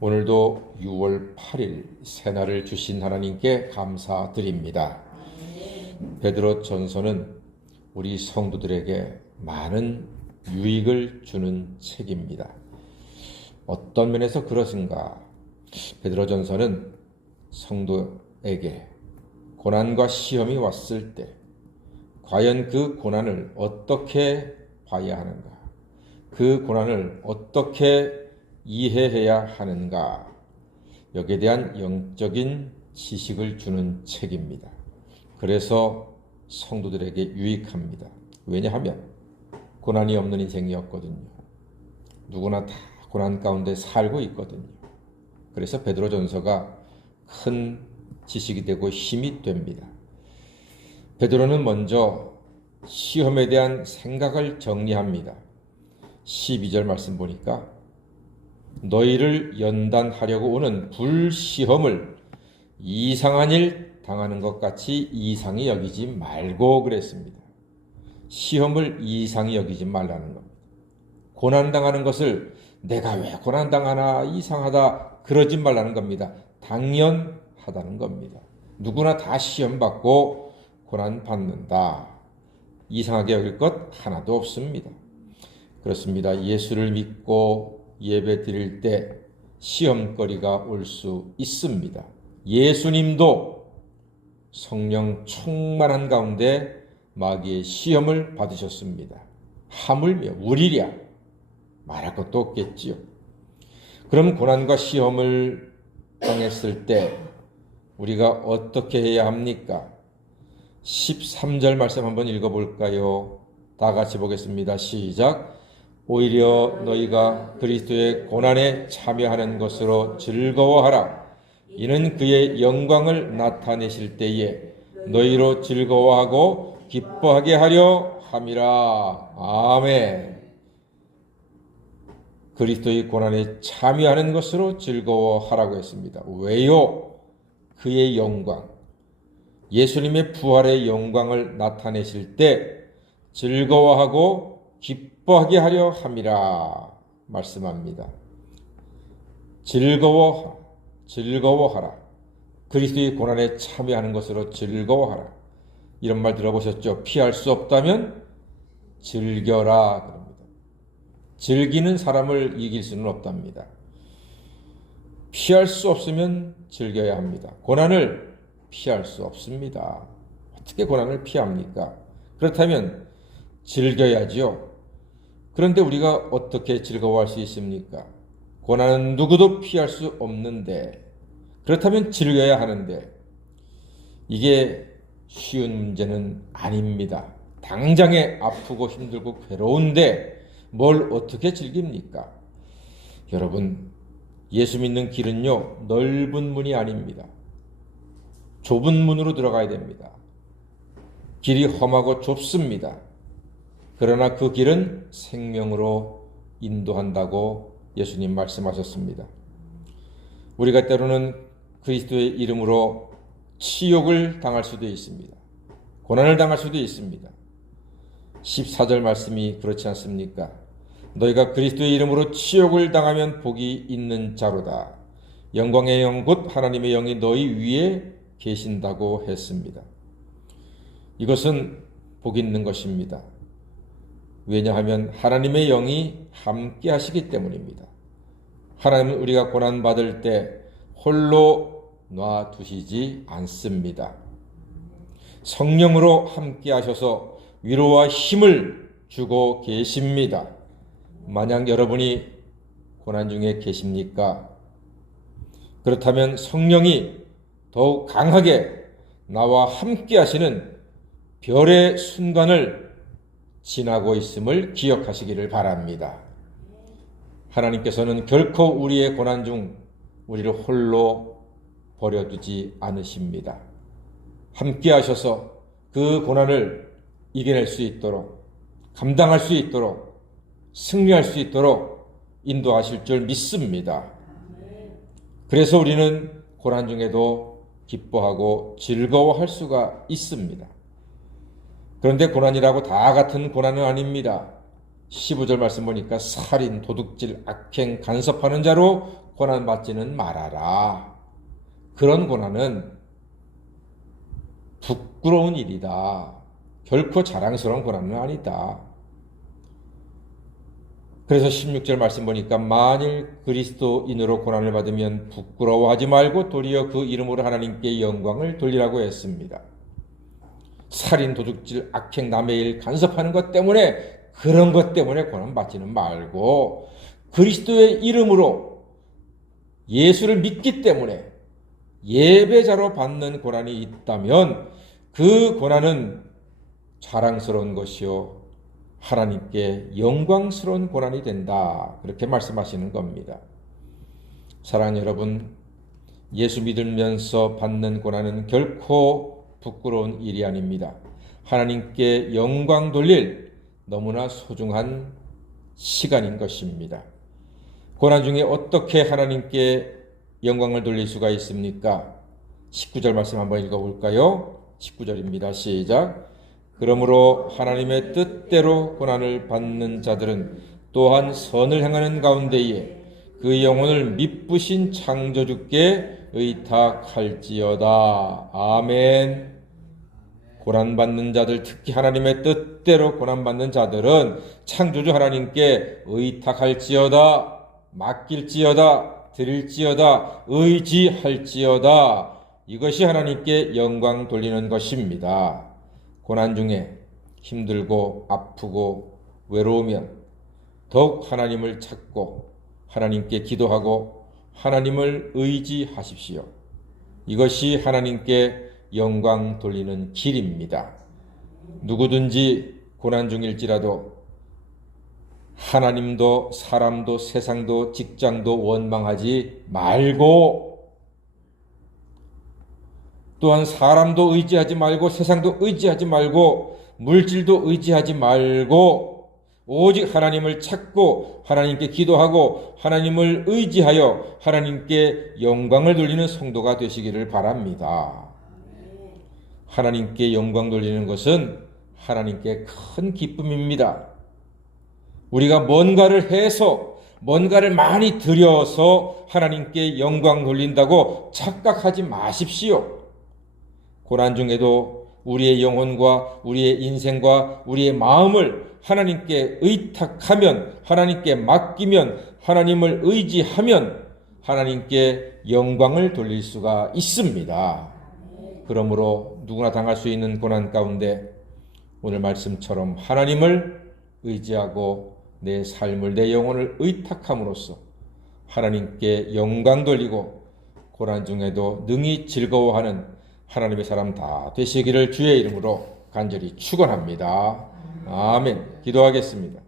오늘도 6월 8일 새날을 주신 하나님께 감사드립니다. 베드로 전서는 우리 성도들에게 많은 유익을 주는 책입니다. 어떤 면에서 그렇은가? 베드로 전서는 성도에게 고난과 시험이 왔을 때 과연 그 고난을 어떻게 봐야 하는가? 그 고난을 어떻게 이해해야 하는가? 여기에 대한 영적인 지식을 주는 책입니다. 그래서 성도들에게 유익합니다. 왜냐하면 고난이 없는 인생이었거든요. 누구나 다 고난 가운데 살고 있거든요. 그래서 베드로전서가 큰 지식이 되고 힘이 됩니다. 베드로는 먼저 시험에 대한 생각을 정리합니다. 12절 말씀 보니까 너희를 연단하려고 오는 불시험을 이상한 일 당하는 것 같이 이상히 여기지 말고 그랬습니다. 시험을 이상히 여기지 말라는 겁니다. 고난당하는 것을 내가 왜 고난당하나 이상하다 그러지 말라는 겁니다. 당연하다는 겁니다. 누구나 다 시험받고 고난받는다. 이상하게 여길 것 하나도 없습니다. 그렇습니다. 예수를 믿고 예배 드릴 때 시험거리가 올 수 있습니다. 예수님도 성령 충만한 가운데 마귀의 시험을 받으셨습니다. 하물며 우리랴 말할 것도 없겠지요. 그럼 고난과 시험을 당했을 때 우리가 어떻게 해야 합니까? 13절 말씀 한번 읽어볼까요? 다 같이 보겠습니다. 시작. 오히려 너희가 그리스도의 고난에 참여하는 것으로 즐거워하라. 이는 그의 영광을 나타내실 때에 너희로 즐거워하고 기뻐하게 하려 함이라. 아멘. 그리스도의 고난에 참여하는 것으로 즐거워하라고 했습니다. 왜요? 그의 영광, 예수님의 부활의 영광을 나타내실 때 즐거워하고 기뻐하게 하려 함이라 말씀합니다. 즐거워하라. 그리스도의 고난에 참여하는 것으로 즐거워하라. 이런 말 들어보셨죠? 피할 수 없다면 즐겨라 그럽니다. 즐기는 사람을 이길 수는 없답니다. 피할 수 없으면 즐겨야 합니다. 고난을 피할 수 없습니다. 어떻게 고난을 피합니까? 그렇다면 즐겨야죠. 그런데 우리가 어떻게 즐거워할 수 있습니까? 고난은 누구도 피할 수 없는데 그렇다면 즐겨야 하는데 이게 쉬운 문제는 아닙니다. 당장에 아프고 힘들고 괴로운데 뭘 어떻게 즐깁니까? 여러분, 예수 믿는 길은요 넓은 문이 아닙니다. 좁은 문으로 들어가야 됩니다. 길이 험하고 좁습니다. 그러나 그 길은 생명으로 인도한다고 예수님 말씀하셨습니다. 우리가 때로는 그리스도의 이름으로 치욕을 당할 수도 있습니다. 고난을 당할 수도 있습니다. 14절 말씀이 그렇지 않습니까? 너희가 그리스도의 이름으로 치욕을 당하면 복이 있는 자로다. 영광의 영 곧 하나님의 영이 너희 위에 계신다고 했습니다. 이것은 복 있는 것입니다. 왜냐하면 하나님의 영이 함께 하시기 때문입니다. 하나님은 우리가 고난받을 때 홀로 놔두시지 않습니다. 성령으로 함께 하셔서 위로와 힘을 주고 계십니다. 만약 여러분이 고난 중에 계십니까? 그렇다면 성령이 더욱 강하게 나와 함께 하시는 별의 순간을 지나고 있음을 기억하시기를 바랍니다. 하나님께서는 결코 우리의 고난 중 우리를 홀로 버려두지 않으십니다. 함께 하셔서 그 고난을 이겨낼 수 있도록, 감당할 수 있도록, 승리할 수 있도록 인도하실 줄 믿습니다. 그래서 우리는 고난 중에도 기뻐하고 즐거워할 수가 있습니다. 그런데 고난이라고 다 같은 고난은 아닙니다. 15절 말씀 보니까 살인, 도둑질, 악행, 간섭하는 자로 고난 받지는 말아라. 그런 고난은 부끄러운 일이다. 결코 자랑스러운 고난은 아니다. 그래서 16절 말씀 보니까 만일 그리스도인으로 고난을 받으면 부끄러워하지 말고 도리어 그 이름으로 하나님께 영광을 돌리라고 했습니다. 살인, 도둑질, 악행, 남의 일 간섭하는 것 때문에 그런 것 때문에 고난 받지는 말고 그리스도의 이름으로 예수를 믿기 때문에 예배자로 받는 고난이 있다면 그 고난은 자랑스러운 것이요 하나님께 영광스러운 고난이 된다. 그렇게 말씀하시는 겁니다. 사랑하는 여러분, 예수 믿으면서 받는 고난은 결코 부끄러운 일이 아닙니다. 하나님께 영광 돌릴 너무나 소중한 시간인 것입니다. 고난 중에 어떻게 하나님께 영광을 돌릴 수가 있습니까? 19절 말씀 한번 읽어볼까요? 19절입니다. 시작. 그러므로 하나님의 뜻대로 고난을 받는 자들은 또한 선을 행하는 가운데에 그 영혼을 미쁘신 창조주께 의탁할지어다. 아멘. 고난받는 자들, 특히 하나님의 뜻대로 고난받는 자들은 창조주 하나님께 의탁할지어다, 맡길지어다, 드릴지어다, 의지할지어다. 이것이 하나님께 영광 돌리는 것입니다. 고난 중에 힘들고 아프고 외로우면 더욱 하나님을 찾고 하나님께 기도하고 하나님을 의지하십시오. 이것이 하나님께 영광 돌리는 길입니다. 누구든지 고난 중일지라도 하나님도 사람도 세상도 직장도 원망하지 말고 또한 사람도 의지하지 말고 세상도 의지하지 말고 물질도 의지하지 말고 오직 하나님을 찾고 하나님께 기도하고 하나님을 의지하여 하나님께 영광을 돌리는 성도가 되시기를 바랍니다. 하나님께 영광 돌리는 것은 하나님께 큰 기쁨입니다. 우리가 뭔가를 해서 뭔가를 많이 들여서 하나님께 영광 돌린다고 착각하지 마십시오. 고난 중에도 우리의 영혼과 우리의 인생과 우리의 마음을 하나님께 의탁하면, 하나님께 맡기면, 하나님을 의지하면 하나님께 영광을 돌릴 수가 있습니다. 그러므로 누구나 당할 수 있는 고난 가운데 오늘 말씀처럼 하나님을 의지하고 내 삶을, 내 영혼을 의탁함으로써 하나님께 영광 돌리고 고난 중에도 능히 즐거워하는 하나님의 사람 다 되시기를 주의 이름으로 간절히 축원합니다. 아멘. 기도하겠습니다.